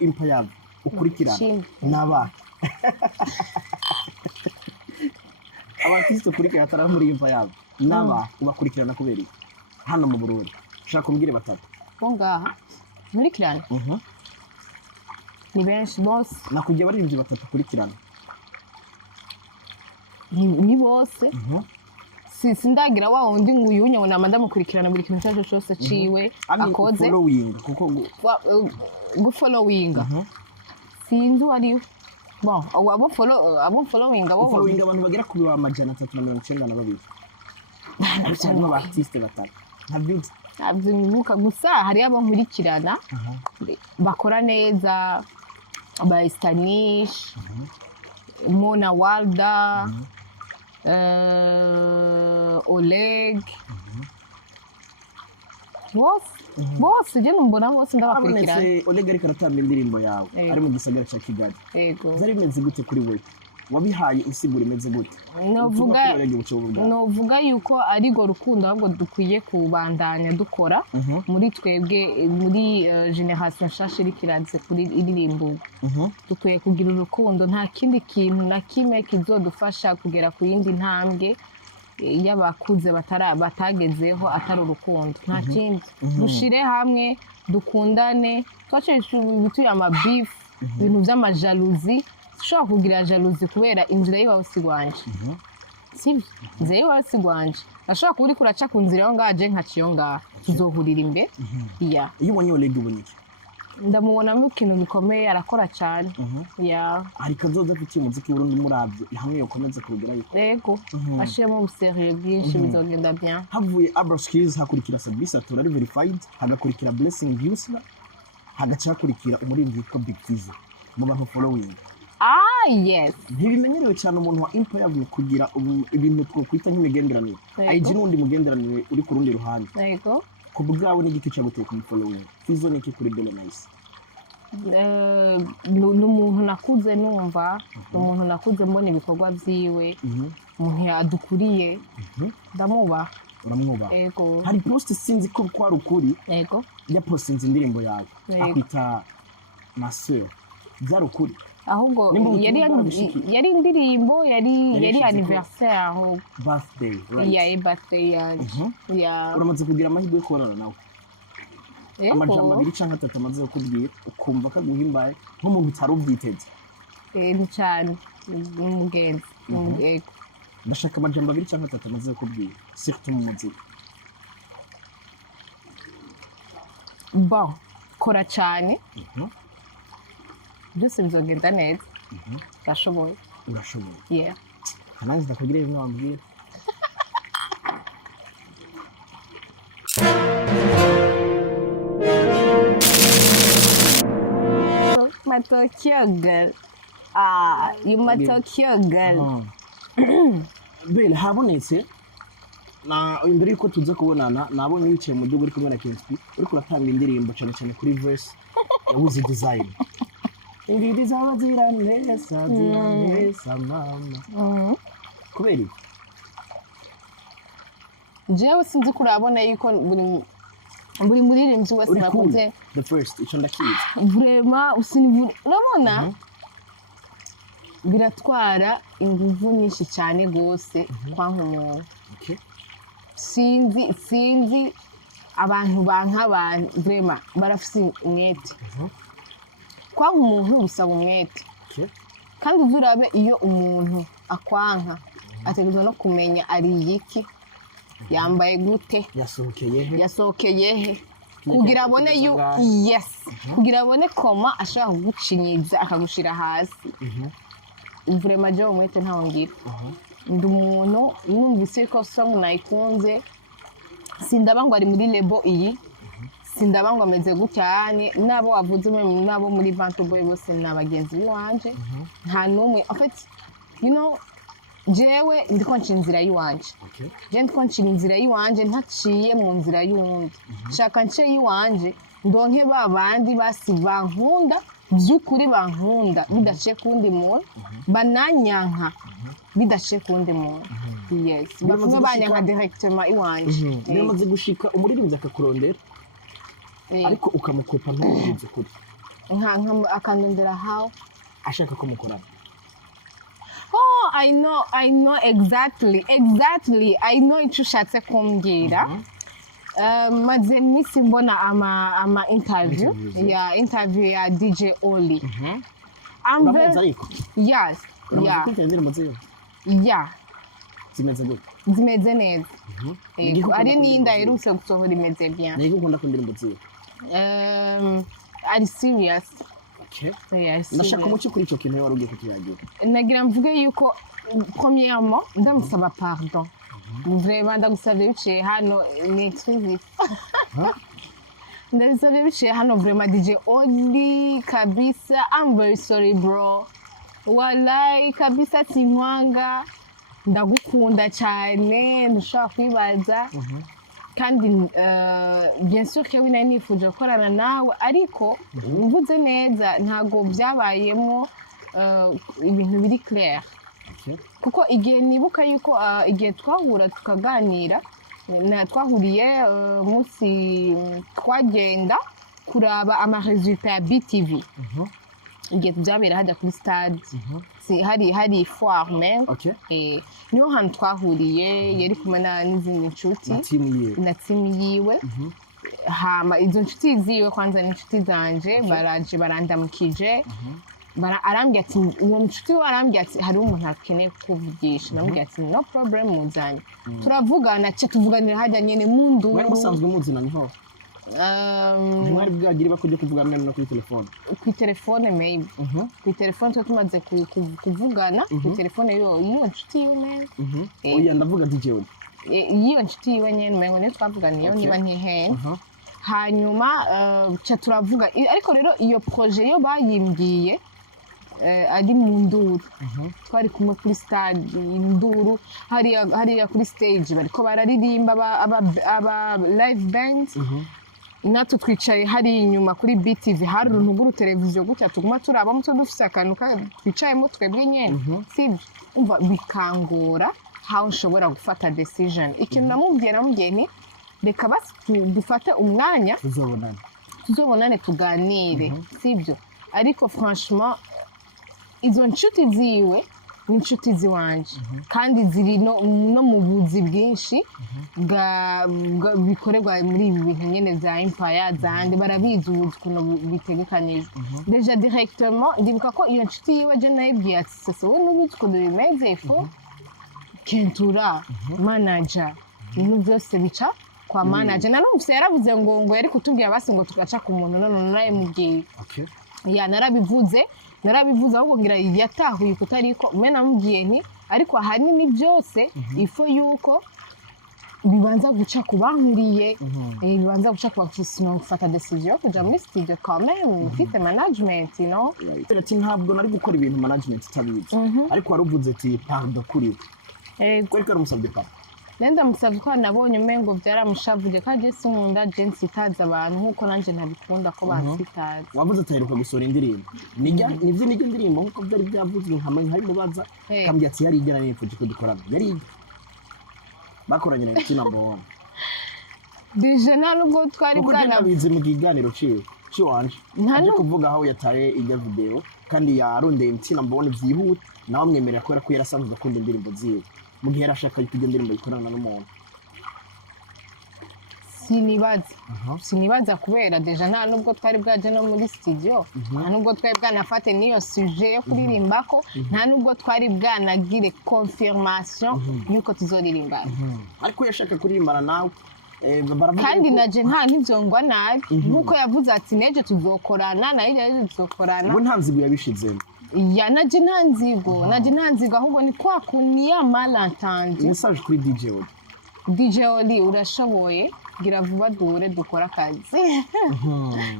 impayab ukurikirana naba abartiste ukurikirana atara muri impayab naba ubakurikirana kubera hano mu Burundi ushaka kumbwire batatu ngaha muri kirana ni benshi bose nakujya baririmbyi batatu kurikirana ni bose sindagira wa wundi ngo uyunye ngo namanda mukurikirana buri kintu cyaje cyose ciwe akoze following kuko gufollowinga sinzi wari bon abo following abantu bagera ku 392 abisanga abartiste batatu nabyibuka gusa hari abo nkurikirana bakora neza ba Stanish Mona Walda Oleg bose je numbona bose ndabakurikirana Oleg ariko aratamba indirimbo yawe ari mu gisagara cya Kigali yego zari meze gute kuri wewe wabihaye insiguro imeze gute novuga yuko ari go rukundo ahubwo dukwiye kubandanya dukora muri twebwe muri generation nshasha iri kiranze kuri indirimbo dukwiye kugira urukundo nta kindi kintu na kimwe kizodufasha kugera ku yindi ntambwe y'abakuze batagezeho atari urukundo nta kindi dushire hamwe dukundane twace bituye ama beef ibintu by'amajalousie ushobora kugira jalousie kubera inzira yiwawe sigwanje sibyo inzira yiwawe sigwanje ashobora kuba uriko uraca ku nzira yo ngaje nkaciyo ngaha tuzohurira imbere iya iyo ubonye Oleg ubonye ndamubonamo ikintu gikomeye arakora cyane ya hari kazoza afite umuziki w'urundi muravyo hamwe yokomeza kurugerayo yego ashiremo ubuserieux bwinshi bizogenda bien havuye Abraskis hakurikira Sabisa Turo ari verified hagakurikira Blessing Views hagaca hakurikira umuririmbyi witwa Big Fizzo mu bantu following yes ntibimenyerewe cyane umuntu wa impayab kugira ibintu twokwita nk'imigenderanire IG n'undi mugenderanire uri ku rundi ruhande yego ku bwawe n'igiti cyo guteka mu following Fizzo niki kuri Belle Nice n'umuntu nakuze numva umuntu nakuze mbona ibikorwa byiwe umuntu yadukuriye ndamuba uramwuba yego hari post sinzi ko kwari ukuri yego ya postinze indirimbo yawe akwita Maseo byari ukuri ahubwo yari indirimbo yari anniversaire aho birthday right ya birthday ya uramaze kugira amahirwe yo kubonana nawe amajambo abiri cyangwa atatu amaze kukubwira ukumva kaguhimbaye nk'umuntu utari ubyiteze ni cyane umugenzi yego ndashaka amajambo abiri cyangwa atatu amaze kukubwira surtout mu muziki bon kora cyane byose bizogenda neza urashoboye yeah nanjye ndakugira ibintu wambwira Tokyo girl yuma Tokyo girl Belle habonetse na imbere yuko tuze kubonana nabonye wicaye mu dugo uri kumwe na Kenshi uri kuratanga indirimbo cyane cyane kuri verse yabuze design ingidi z'abazirane mama kubera jewe sinzi kurabona yuko buri muririmbyi wese nakunze the first icyo ndakizi vraiment usinivure urabona biratwara ingufu nyinshi cyane gose kwa nk'umuntu sinzi abantu nk'abantu vraiment barafise umwete kwa nk'umuntu bisaba umwete kandi uzurabe iyo umuntu akwanka ategerezwa no kumenya ari iki yambaye gute yasohokeye he kugira abone yes kugira abone koma ashaka kugucinyiza akagushira hasi vraiment je umwete ntawo ngira ndi umuntu numvise ko song nayikunze sindaba ngo ari muri lebo iyi sindaba ngo ameze gucyane nabo wavuze nabo muri Vanto Boy bose nabagenzi biwanje nta numwe en fait you know jewe ndiko ncinzira yiwanje je ndiko ncinzira yiwanje ntaciye mu nzira y'undi shaka nce yiwanje ndonke babandi basi bankunda by'ukuri bankunda bidaciye kundi muntu bananyanka bidaciye kundi muntu yes bamwe banyanka directement iwanje biramaze gushika umuririmbyi akakurondera ariko ukamukwepa ntubizi kuri nka akandondera how ashaka ko mukorana oh I know exactly I know icyo ushatse kumbwira maze misi mbona ama interview ya DJ Oli I'm very yes yeah zimeze neza ari n'inda yerutse gusohora imeze bien niko ukunda ko indirimbo ziwe ari serious nashaka muki kuri icyo kintu wari ugiye kukiyagira nagira mvuge yuko premièrement ndamusaba pardon vraiment ndagusabye biciye hano ni excuse ndabisabye biciye hano vraiment DJ Oli kabisa I'm very sorry bro wallahi kabisa timwanga ndagukunda cyane ntushaka kwibaza kandi bien sûr que wina nifuje gukorana nawe ariko mvuze neza ntago byabayemo ibintu biri clair kuko igihe nibuka yuko igihe twahura tukaganira twahuriye munsi twagenda kuraba ama resultat ya BTV igihe byabera hajya kuri stade hari foire même niho hantu twahuriye yari kumwe n'izindi nshuti na timu yiwe hama izo nshuti ziwe kwanza ni inshuti zanje baraje barandamukije arambwira ati uwo nshuti we arambwira ati hari umuntu akeneye kuvugisha namubwira ati no problem muzanye turavugana tuvuganira hajya nyene mu nduru mwari musanzwe muzina nko mwari bwagire bakujye kuvugana no kuri telefone ku telefone maybe ku telefone cyo tumaze kuvugana ku telefone iyo nshuti yiwe mwe oya ndavuga DJ Oli iyo nshuti yiwe nyene mwe ne twavugana iyo niba ntihe hanyuma turavuga ariko rero iyo projet yo bayimbwiye ari mu nduru twari kumwe kuri stade induru hariya kuri stage bariko bararirimba aba live band natwe twicaye hari inyuma kuri BTV hari uruntu televiziyo gutya tuguma turaba mutwe dufise akantu twicayemo twebwe nyene sibyo umva bikangora how nshobora gufata decision ikintu namubwira mugeni reka basi dufate umwanya tuzobonane tuganire sibyo ariko franchement izo nshuti ziwe n'inshuti ziwanje kandi ziri no mu buzi bwinshi bikorerwa muri ibi bintu nyene za empire zande barabizi ubuzi kuno bitegekanijwe deja directement ndibuka ko iyo nshuti yiwe je nayibwiye ati sese we n'ubuzi kuno bimeze ifo kentura manager ibintu byose bica kwa manager nanumvise yaravuze ngo yari kutubwira basi ngo tugaca ku muntu none naye mubwiye narabivuze ahubwo ngira yatahuye kutariko mwe namubwiye nti ariko ahanini byose ifo yuko bibanza guca kubankuriye bibanza guca kubafisima gufata decision yo kuja muri studio quand même mfite management no ati ntabwo nari gukora ibintu management itabizi ariko waruvuze ati pardon kuri ko ariko aramusabye papa nenda musabye ko nabonye umengo byaramushavuje kandi sinkunda jensi itaza abantu nkuko nanje ntabikunda ko bansitaza wavuze ataheruka gusora indirimbo nijya indirimbo nkuko byari byavuzwe nkari mubaza kambye ati yari igana n'ipfuye ko dukorana yari bakoranye na kinambo deje nubwo twari bwana bizi mu kiganiro ciwanje aje kuvuga aho yataye ijya video kandi yarondeye kinambo byihuta nawe mwemerera ko yarasanzwe akunda indirimbo ziwe mu gihe yarashaka kujya indirimbo ikorana n'umuntu sinibaza kubera deja nta nubwo twari bwaje no muri studio nta nubwo twari bwanafate niyo sujet yo kuririmba ko nta nubwo twari bwanagire confirmation yuko tuzoririmbana ariko yashaka kuririmbana nawe kandi naje nta ntibyongwa nabi nkuko yavuze ati neje tuzokorana nayo tuzokorana ubu nta nzigo yabishizemo ya naje ntanzigo ahubwo ni kwa kuniya malentende message kuri DJ Oli urashoboye gira vuba dure dukora akazi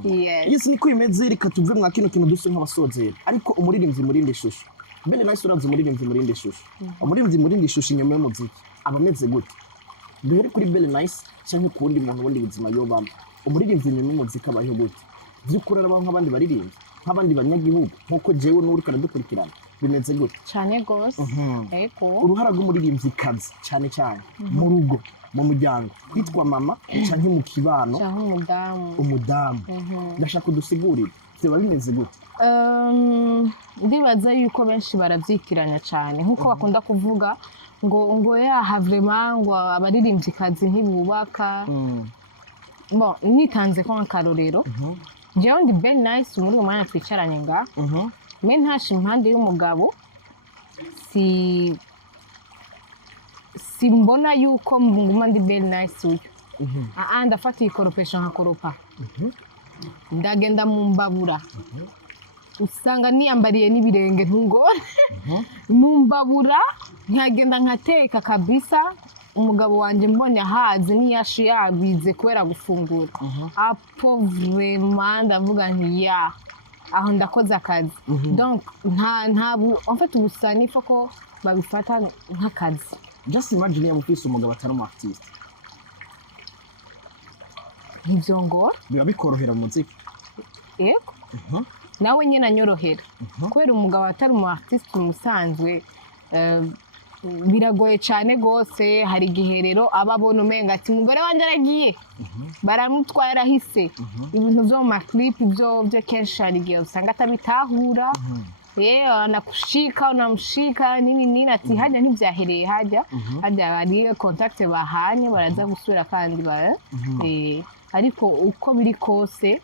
yes niko imeze reka tuve mwa kino kintu duse nk'abasozera ariko umuririmbyi murinde shusho Belle Nice uranze umuririmbyi murinde shusho umuririmbyi murinde shusho inyuma y'umuziki abameze gute duhere kuri Belle Nice cyangwa kundi muntu wundi buzima yobamo umuririmbyi inyuma y'umuziki abayeho gute byukuri arabaho nk'abandi baririmbyi nk'abandi banyagihugu nk'uko jewe n'uri karadukurikirana bimeze gute cyane gose ego uruhara rw'umuririmvyikazi cyane cyane mu rugo mu muryango kwitwa mama canke mu kibano canke umudamu ndashaka udusigurire biba bimeze gute ndibaza yuko benshi baravyitiranya cyane nk'uko bakunda kuvuga ngo yaha vraiment ngo abaririmvyikazi ntibubaka bon nitanze ko nk'akarorero jewe ndi Belle Nice muri uwo mwanya twicaranye nga me ntashe impande y'umugabo simbona yuko nguma ndi Belle Nice uyu ndafata ikoropesha nkakoropa ndagenda mu mbabura usanga niyambariye n'ibirenge ntungore mu mbabura nkagenda nkateka kabisa umugabo wanje mbone haze niyashi yabize kubera gufungura apo vraiment ndavuga nti ya aho ndakoze akazi donc en fait ubusani fo ko babifata nk'akazi just imagine yaba ufise umugabo atari umu artiste nivyo ngo biba bikorohera mu muziki yego nawe nyine anyorohera kubera umugabo atari umu artiste umusanzwe biragoye cyane gose hari igihe rero ababona umenga ati umugore wanje aragiye baramutwara hise ibintu byo mu clip byo kenshi hari igihe usanga atabitahura anakushika unamshika nini ati hajya ntibyahereye hajya ari contact bahanye baraza gusura kandi ariko uko biri kose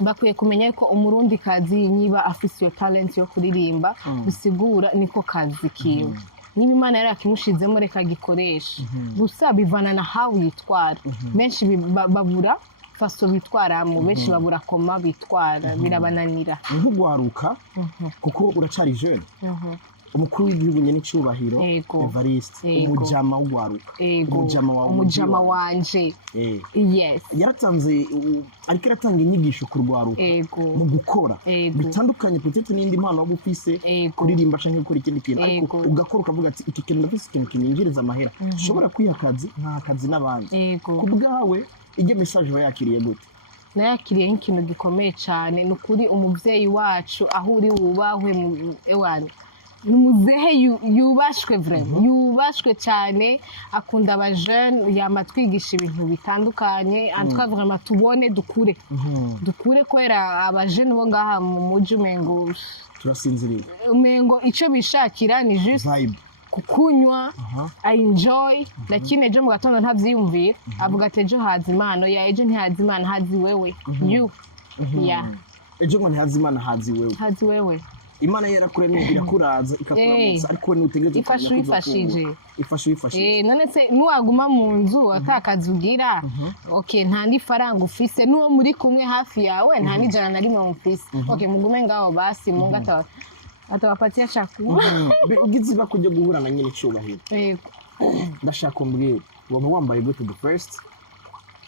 bakwiye kumenya ko umurundi kazi niba afise iyo talent yo kuririmba bisigura niko kazi kiwe niba Imana yari akimushizemo reka gikoresha gusa bivana na how yitwara benshi babura faso bitwaramo benshi babura koma bitwara birabananira nk'ugwaruka kuko uracari jeune umukuru w'igihugu nyene cyubahiro Evariste umujama w'ugwaruka umujama wanje yes yaratanze ariko aratanga inyigisho ku rwaruka mu gukora bitandukanye peut-être n'indi mpano wo gufise kuririmba canke gukora ikindi kintu ariko ugakora ukavuga ati iki kintu ndafise ikintu kinyinjiriza amahera ushobora kwiha akazi nta kazi n'abandi ku bwawe ijye message bayakiriye gute nayakiriye nk'ikintu gikomeye cyane n'ukuri umuvyeyi wacu aho uri wubahwe mu ewani umuzehe yubashwe vraiment yubashwe cyane akunda aba jeune yamatwigisha ibintu bitandukanye antwa vraiment tubone dukure kwera aba jeune bo ngaha mu muji umengo turasinziriye umengo ico bishakira ni juste vibe kukunywa enjoy lakini ejo mu gatondo ntavyiyumvira avuga ati ejo hazi imana ya ejo ntihazi imana hazi wewe you ejo ngo ntihazi imana hazi wewe Imana yarakuremye irakuraza ikakuramutsa ariko ni utegeze ifashije none se nuwaguma mu nzu atakaza ugira okay nta ndi faranga ufise nuwo muri kumwe hafi yawe nta nijana na rimwe mufise okay mugume ngaho basi munga atawapatia chakula ugize bakujya guhura na nyine cyubahiro ndashaka umbwira wowe wambaye gute the first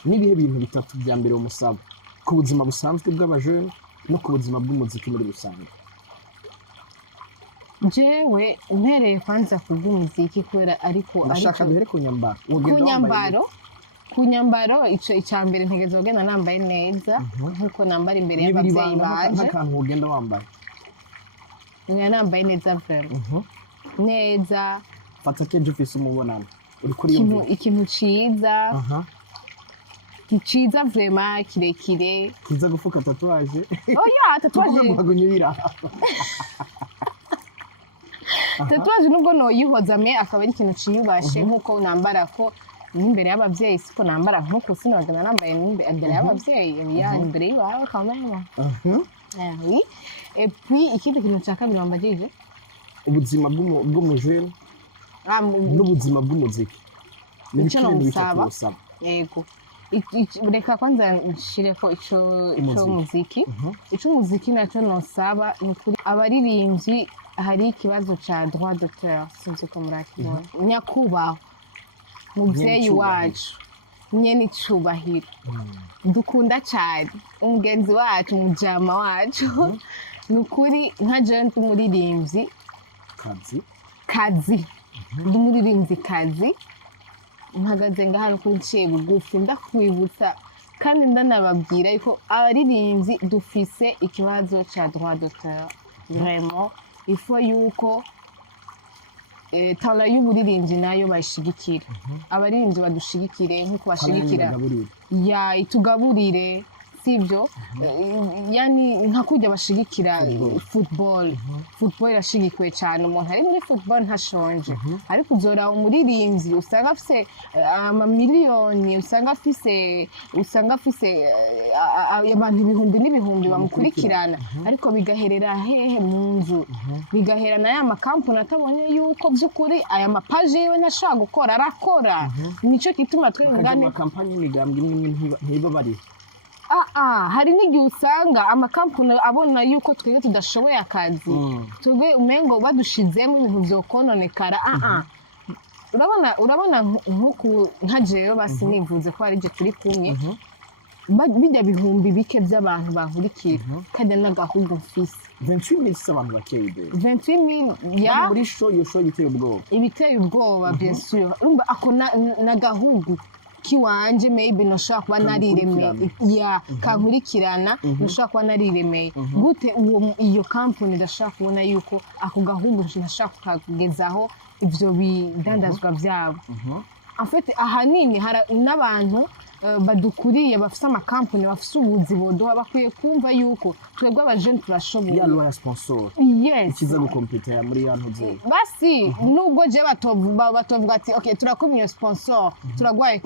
nibihe bintu bitatu bya mbere umusaba ku buzima busanzwe bw'abajene no ku buzima bw'umuziki muri rusange jewe mpereye kwanza kubw'umuziki kubera ariko ndashaka duhere ku nyambaro ico icambere ntegeza kugenda nambaye neza nkuko nambara imbere y'abavyeyi banje ntakantu ugenda wambaye nambaye neza vraiment neza fata keje ufise umubonano uri kuri ikintu ciza vraiment kirekire kiza gufuka tatuwaje tatuwaje tatuwaje nubwo noyihoza me akaba ari ikintu ciyubashe nkuko nambara ko imbere y'abavyeyi siko nambara nkuko sinogana nambaye imbere y'abavyeyi imbere y'abawe kamera oui et puis ikindi kintu cya kabiri wambajije ubuzima bw'umujene n'ubuzima bw'umuziki nicyo namusaba yego reka kwanza nshireko ico muziki ico muziki nacyo nosaba ni kuri abaririmbyi hari ikibazo ca droit d'auteur sinzi ko murakibona nyakubahwa muvyeyi wacu nyene icubahiro dukunda cyane umugenzi wacu umujama wacu nukuri nka jeune umuririmbyi kazi umuririmbyi kazi mpagaze ngaha kuri ciye bugufi ndakwibutsa kandi ndanababwira yuko abaririmbyi dufise ikibazo cya droit d'auteur vraiment ifo yuko tala y'uburirimbyi nayo bayishigikira abaririmbyi badushigikire nk'uko bashigikira ya itugaburire sivyo yani nka kujya bashigikira football irashigikiwe cyane umuntu ari muri football ntashonje ariko uzora umuririmbyi usanga afise amamiliyoni usanga afise abantu ibihumbi n'ibihumbi bamukurikirana ariko bigaherera hehe mu nzu bigahera na ya makampani atabonye yuko by'ukuri aya mapaji yiwe ntashaka gukora arakora nico kituma twengane amakampani n'imigambwe imwe ntiba bari hari n'igihe usanga amakampani abona yuko twebwe tudashoboye akazi twebwe umengo badushizemo ibintu vyokononekara urabona nka jewe basi nivuze ko ari je turi kumwe bijya bihumbi bike by'abantu bahurikira kandi n'agahugu mfise 28,000 s'abantu bakeye 28,000 ya muri show ibiteye ubwoba bien sûr urumva ako n'agahugu kiwanje maybe noshaka kuba nariremeye ya kankurikirana noshaka kuba nariremeye gute iyo company ndashaka kubona yuko ako gahugu ndashaka kugezaho ivyo bidandazwa byabo en fait ahanini n'abantu badukuriye bafise amakampani bafise ubuzi bodoha bakwiye kumva yuko twebwe abajene turashoboye ya loi sponsor yes ikiza gukompeta muri yantu ze basi nubwo je batovuga ati okay turakumye sponsor turagwaye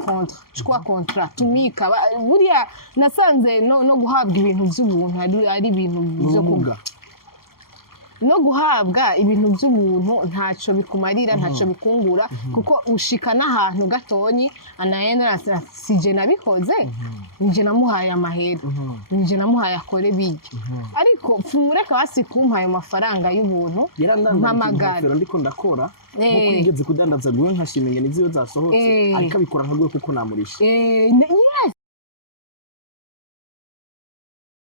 contrat tumika buriya nasanze no guhabwa ibintu by'ubuntu ari ibintu byo kuga no guhabwa ibintu by'ubuntu ntaco bikumarira ntaco bikungura kuko ushika n'ahantu gatonyi anayenda sije nabikoze nije namuhaye amahera nije namuhaye akore bige ariko mureka basi kumpaye amafaranga y'ubuntu mpamagara ndiko ndakora nkuko yigeze kudandaza gwe nkashimenya niziyo zasohotse ariko abikora nkagwe kuko namurisha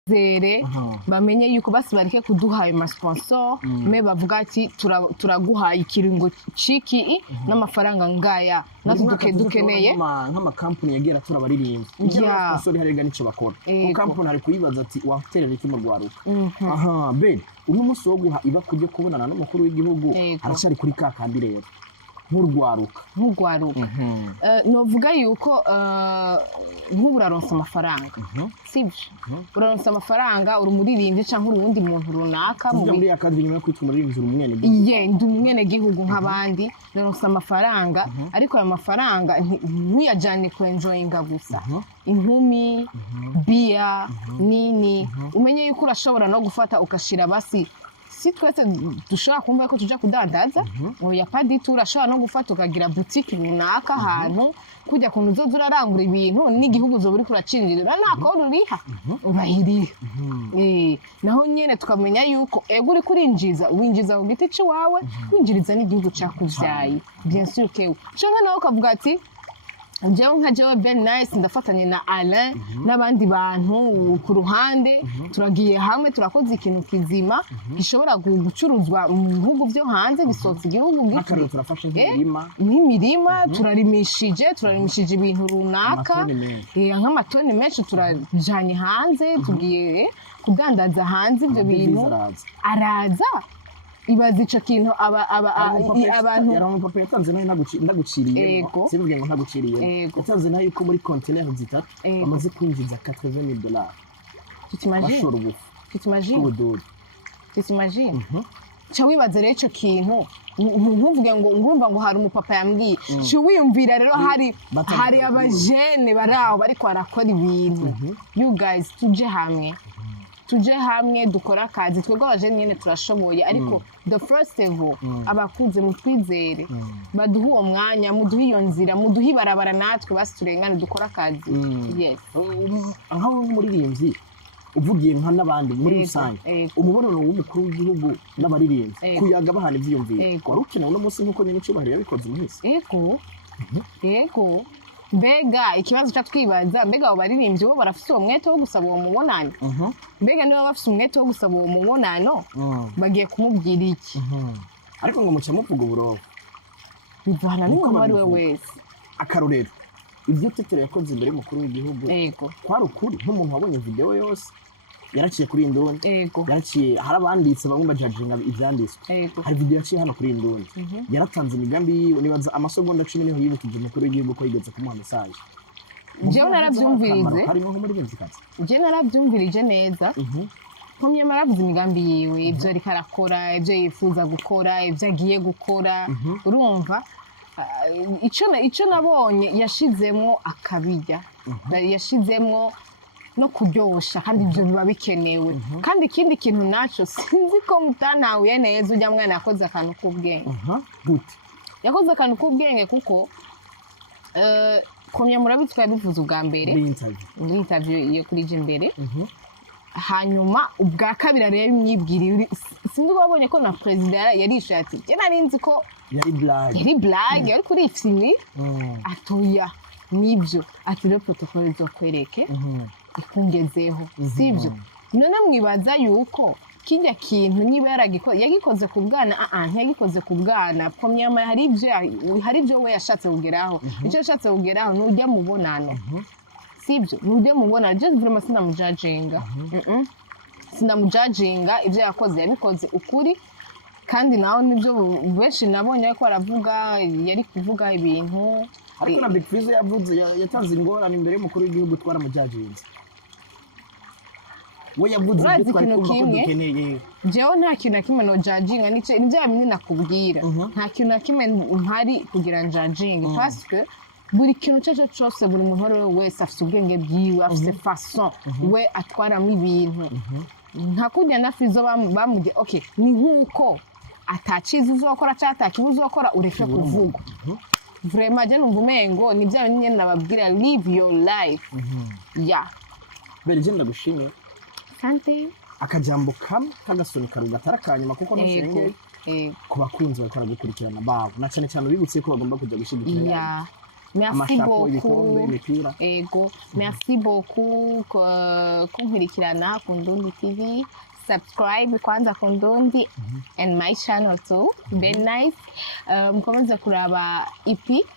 zere bamenye yuko basi bareke kuduha ayo masponsor me bavuga ati turaguhaye ikiringo ciki n'amafaranga ngaya natwe dukeneye nk'amakampani yagera turabaririmba sponsor harega nico bakora ko kampani hari kuyibaza ati waterera iki mu rwaruka ben uno musi wo guha iba kujye kubonana n'umukuru w'igihugu aracari kuri kakandi rero nk'urwaruka novuga yuko nk'uburaronsa amafaranga sivyo uraronsa amafaranga uri umuririmbyi canke uri uwundi muntu runaka muri akazi nyuma yo kwitwa umuririmbyi umwene ndi umwene gihugu nk'abandi naronsa amafaranga ariko ayo mafaranga ntiyajane ku enjoyinga gusa inkumi bia nini umenye yuko urashobora no gufata ukashira basi si twese dushobora kumva ko tuja kudandaza oya padi turashobora no gufata ukagira boutique runaka ahantu kujya kuntu uzoza urarangura ibintu n'igihugu zo buri kuracinjirira nako ruriha urahiriha naho nyene tukamenya yuko ego uri kurinjiza winjiza ku giti ciwawe winjiriza n'igihugu cakuvyaye bien sûr que canke nawe ukavuga ati jewe Belle Nice ndafatanye na Alain n'abandi bantu ku ruhande turagiye hamwe turakoze ikintu kizima gishobora gucuruzwa mu bihugu byo hanze bisotse igihugu bw'akarere turafashe nk'imirima turarimishije ibintu runaka nk'amatoni menshi turajanye hanze tugiye kudandaza hanze ibyo bintu araza ibaza ico kintu abantu yaramupapa yatanze nayo ndaguciriye sivuge ngo ntaguciriye yatanze nayo yuko muri container zitatu amaze kwinjiza $80,000 tutimagine cha wibaza rero ico kintu ntuvuge ngo ngumva ngo hari umupapa yambwiye cyo wiyumvira rero hari abajene baraho bariko barakora ibintu you guys tuje hamwe dukora akazi twebwe abajene nyene turashoboye ariko the first level abakuze mutwizere baduha uwo mwanya muduha iyo nzira muduha ibarabara natwe basi turengane dukora akazi yes aho umuririmbyi uvugiye nka n'abandi muri rusange umubonano w'umukuru w'igihugu n'abaririmbyi kuyaga bahana ivyiyumviro wari ukenewe uno munsi nk'uko nyine cyubahiro yabikoze umunsi yego mbega ikibazo cyo twibaza mbega abo baririmbyi bo barafite uwo mwete wo gusaba uwo mubonano mbega niba bafite umwete wo gusaba uwo mubonano bagiye kumubwira iki ariko ngo muca muvuga uburobo bivana n'umuntu ari we wese akarorero ibyo Tetero yakoze imbere y'umukuru w'igihugu kwari ukuri nk'umuntu wabonye video yose yaraciye kuri Indundi yaraciye hari abanditse bamwe bajajinga ivyanditswe hari video yaciye hano kuri Indundi yaratanze imigambi yiwe nibaza amasegonda 10 niho yibukije umukuru w'igihugu ko yigeze kumuha message jewe naravyumvirije jewe naravyumvirije neza komye maravuze imigambi yiwe ibyo ariko arakora ibyo yifuza gukora ibyo agiye gukora urumva icyo nabonye yashizemwo akabijya yashizemwo no kuryosha kandi ibyo biba bikenewe kandi ikindi kintu naco sinzi ko mutanahuye neza ujya mwana yakoze akantu k'ubwenge yakoze akantu k'ubwenge kuko komye murabitwa yabivuze ubwa mbere muri interview yo kuri imbere hanyuma ubwa kabiri rero imyibwirire sinzi ko wabonye ko na president yarishuye ati je narinzi ko yari blague yari kuri TV atoya nibyo ati le protocole zo kwereke ikungezeho sibyo none mwibaza yuko kijya kintu niba yagikoze ku bwana ntiyagikoze ku bwana pomyama hari ibyo we yashatse kugeraho icyo yashatse kugeraho n'ujya mubonana sibyo nubyo mubona just vraiment sinamujudginga ibyo yakoze yabikoze ukuri kandi naho nibyo benshi nabonye ko aravuga yari kuvuga ibintu ariko na Big Fizzo yavuze yatanze ingorane imbere y'umukuru w'igihugu twaramujudginze we yavuze ibyo twari dukeneye jewe nta kintu na kimwe no judginga nibyo bimwe nakubwira nta kintu na kimwe mpari kugira judging parce que buri kintu cyose buri muntu wari wese afite ubwenge bwiwe afite façon we atwaramo ibintu nta kujya na Fizzo bamubye okay ni nkuko atacize uzokora cyangwa atakibuze uzokora ureke kuvuga vraiment je numva umengo ni bya nyine nababwira live your life bere je ndagushimye sante akajambo kamwe kagasoni karugatara kanyuma kuko nashenge ku bakunzi bakora gukurikirana babo na cyane cyane bibutse ko bagomba kujya gushigikira Merci beaucoup. Merci beaucoup kunkurikirana ku Ndundi TV. Subscribe kwanza ku Ndundi and my channel too, Belle Nice. Mukomeze kuraba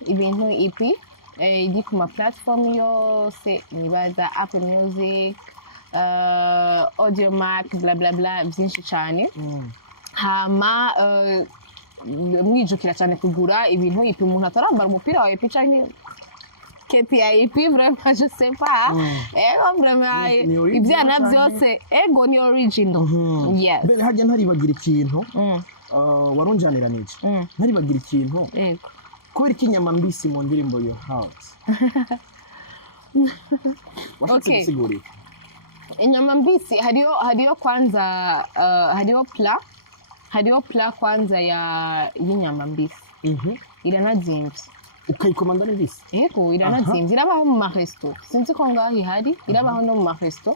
ibintu iri ku ma platform yose nibaza Apple Music, Audiomack, bla bla bla byinshi cyane. Hama mwijukira cyane kugura ibintu umuntu atarambara umupira wa cyangwa KPI vraiment je sais pas vraiment ibyana byose ego ni original yes bere hajya ntaribagira ikintu warunjanira n'iki ntaribagira ikintu kubera ikinyama mbisi mu ndirimbo Your House okay inyama mbisi hariyo kwanza hariyo pla kwanza y'inyama mbisi iranazimvye ukayikomanda n'ibisi yego iranazimvye irabaho mu maresto sinzi ko ngaho ihari irabaho no mu maresto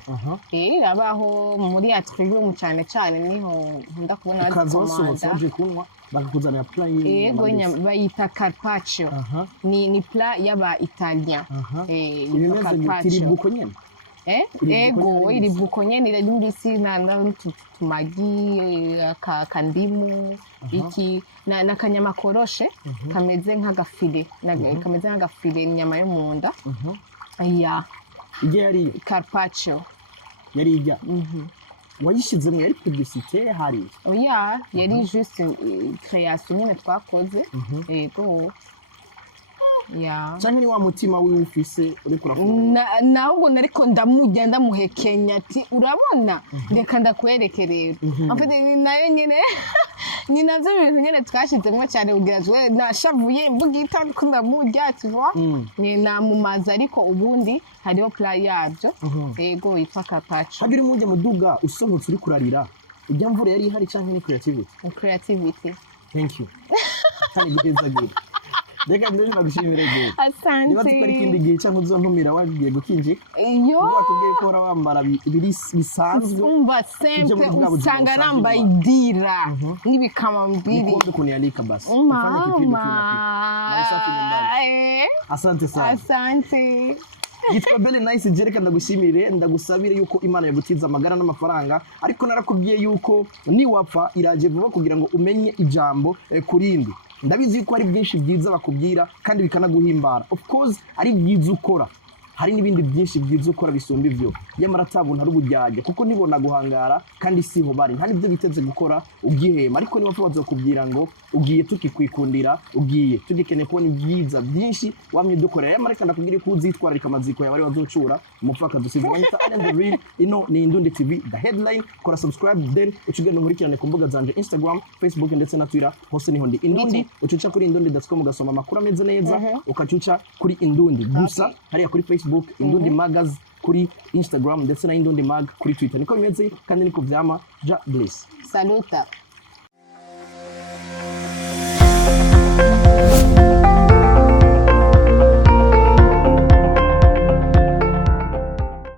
irabaho muri atrium cyane niho nkunda kubona baje kunwa bakakuzanira pla yego bayita carpaccio ni pla y'aba Italien carpaccio nyene ego iri buko nyene iri mbisi na tumagi kandimu iki na kanyama koroshe kameze nk'agafile inyama yo munda yari carpaccio yari ijya wayishize mu yari publicité hari yari juste création nyene twakoze ego cyane ni wa mutima w'ufise uri kurafuna naho nariko ndamuhekenya ati urabona reka ndakwereke rero afite nayo nyene ni navyo ibintu nyene twashizemo cyane kugira ngo nashavuye mbugita ko ndamurya tuva ni namumaza ariko ubundi hariho pla yabyo yego yitwa carpaccio hagira umuje muduga usohotse uri kurarira ujya mvura yari ihari cyane ni creativity thank you tani giteza gute Deka ndeni nagushimire gute asante niba tukari kindi gihe cyangwa uzontumira wagiye gukinjika yo watubwiye ko wambara bisanzwe umva simple usanga nambaye idira n'ibikama mbiri nikombe kunialika basi ufanye kipindi kinapita asante sana asante yitwa Belle Nice jereka ndagushimire ndagusabire yuko Imana yagutiza amagara n'amafaranga ariko narakubwiye yuko niwapfa iraje vuba kugira ngo umenye ijambo kurindi ndabizi yuko ari byinshi byiza bakubwira kandi bikanaguhimbara of course ari byiza ukora hari n'ibindi byinshi byiza ukora bisumba ivyo yamara atabuntu ari ubujyajya kuko nibona guhangara kandi siho bari nta nibyo biteze gukora ubwihema ariko niba fubazo kubwira ngo ugiye tukikwikundira ugiye tugikeneye kubona ibyiza byinshi wamye dukorera yamara kandi akubwire ko uzitwararika amaziko yawe bazocura umupfaka dusize wanyita and the real ni Indundi TV the headline kora subscribe then ucugenda nkurikirane ku mbuga zanje Instagram Facebook ndetse na Twitter hose niho ndi Indundi ucuca kuri Indundi.com ugasoma amakuru ameze neza ukacuca kuri Indundi gusa hariya kuri Facebook Indundi Magaz kuri Instagram ndetse na Indundi Mag kuri Twitter niko bimeze kandi niko vyama ja bless saluta